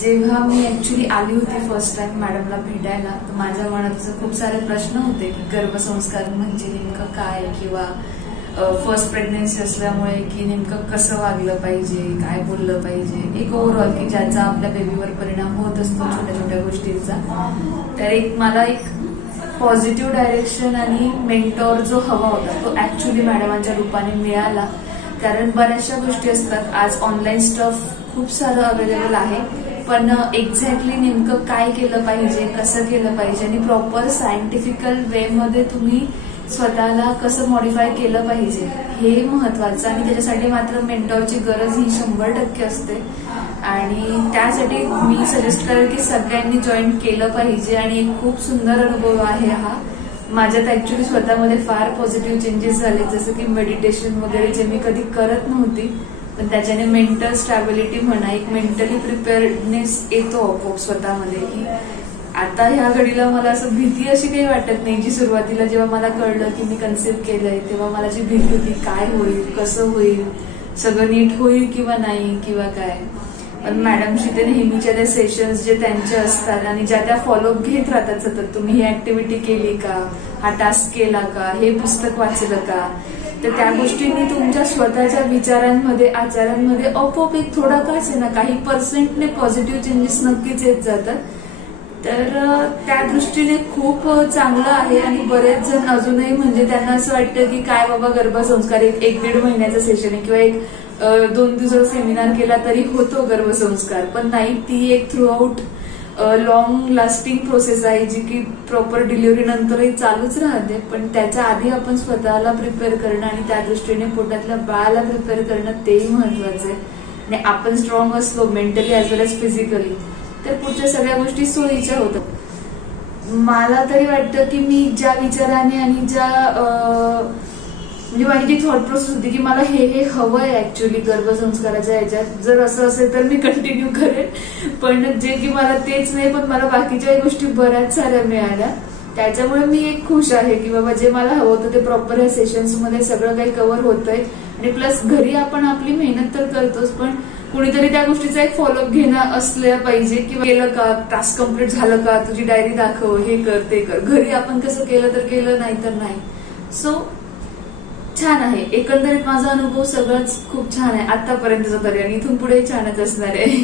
जेव्हा मी ऍक्च्युली आली होती फर्स्ट टाइम मॅडमला भेटायला, तर माझ्या मनात खूप सारे प्रश्न होते की गर्भसंस्कार म्हणजे नेमकं काय, किंवा फर्स्ट प्रेग्नन्सी असल्यामुळे की नेमकं कसं वागलं पाहिजे, काय बोललं पाहिजे, एक ओव्हरऑल की ज्याचा आपल्या बेबीवर परिणाम होत असतो छोट्या छोट्या गोष्टींचा. तर मला एक पॉझिटिव्ह डायरेक्शन आणि मेंटॉर जो हवा होता तो ऍक्च्युली मॅडमांच्या रूपाने मिळाला. कारण बऱ्याचशा गोष्टी असतात, आज ऑनलाईन स्टफ खूप सारं अवेलेबल आहे, पण एक्झॅक्टली नेमकं काय केलं पाहिजे, कसं केलं पाहिजे आणि प्रॉपर सायंटिफिकल वे मध्ये तुम्ही स्वतःला कसं मॉडिफाय केलं पाहिजे हे महत्वाचं. आणि त्याच्यासाठी मात्र मेंटॉरची गरज ही 100% असते. आणि त्यासाठी मी सजेस्ट करेन की सगळ्यांनी जॉईन केलं पाहिजे. आणि एक खूप सुंदर अनुभव आहे हा. माझ्यात ऍक्च्युली स्वतःमध्ये फार पॉझिटिव्ह चेंजेस झाले, जसं की मेडिटेशन वगैरे जे मी कधी करत नव्हती, पण त्याच्याने मेंटल स्टॅबिलिटी म्हणा, एक मेंटली प्रिपेअर्डनेस येतो आपोआप स्वतःमध्ये. की आता ह्या घडीला मला असं भीती अशी काही वाटत नाही, जी सुरुवातीला जेव्हा मला कळलं की मी कन्सिव्ह केलंय तेव्हा मला जी भीती होती काय होईल, कसं होईल, सगळं नीट होईल किंवा नाही किंवा काय. पण मॅडमशी ते नेहमीच्या त्या सेशन्स जे त्यांचे असतात आणि ज्या त्या फॉलोअप घेत राहतात सतत, तुम्ही ही ऍक्टिव्हिटी केली का, हा टास्क केला का, हे पुस्तक वाचलं का, तर त्या गोष्टींनी तुमच्या स्वतःच्या विचारांमध्ये, आचारांमध्ये आपोआप एक थोडा का असेना काही पर्सेंटने पॉझिटिव्ह चेंजेस नक्कीच येत जातात. तर त्या दृष्टीने खूप चांगलं आहे. आणि बरेच जण अजूनही म्हणजे त्यांना असं वाटतं की काय बाबा गर्भसंस्कार एक 1-1.5 महिन्याचं सेशन आहे किंवा एक 2 दिवसाचा सेमिनार केला तरी होतो गर्भसंस्कार, पण नाही, ती एक through out long lasting process आहे जी की प्रॉपर डिलिव्हरी नंतरही चालूच राहते. पण त्याच्या आधी आपण स्वतःला प्रिपेअर करणं आणि त्या दृष्टीने पोटातल्या बाळाला प्रिपेअर करणं तेही महत्वाचं आहे. आणि आपण स्ट्रॉंग असलो मेंटली ऍज वेल एज फिजिकली तर पुढच्या सगळ्या गोष्टी सोयीच्या होतात. मला तरी वाटतं की मी ज्या विचाराने आणि ज्या म्हणजे माझी जी थॉट प्रोसेस होती की मला हे हवंय ऍक्च्युली गर्भसंस्काराच्या ह्याच्यात, जर असं असेल तर मी कंटिन्यू करेन. पण जे की मला तेच नाही, पण मला बाकीच्या गोष्टी बऱ्याच साऱ्या मिळाल्या. त्याच्यामुळे मी एक खुश आहे की बाबा जे मला हवं होतं ते प्रॉपर या सेशन्स मध्ये सगळं काही कव्हर होतंय. आणि प्लस घरी आपण आपली मेहनत तर करतोच, पण कुणीतरी त्या गोष्टीचा एक फॉलोअप घेणं असलं पाहिजे. किंवा केलं का, टास्क कम्प्लीट झालं का, तुझी डायरी दाखव, हे कर ते कर. घरी आपण कसं केलं तर केलं, नाही तर नाही. सो छान आहे. एकंदरीत माझा अनुभव सगळंच खूप छान आहे आतापर्यंतचा तरी, आणि इथून पुढे छानच असणार आहे.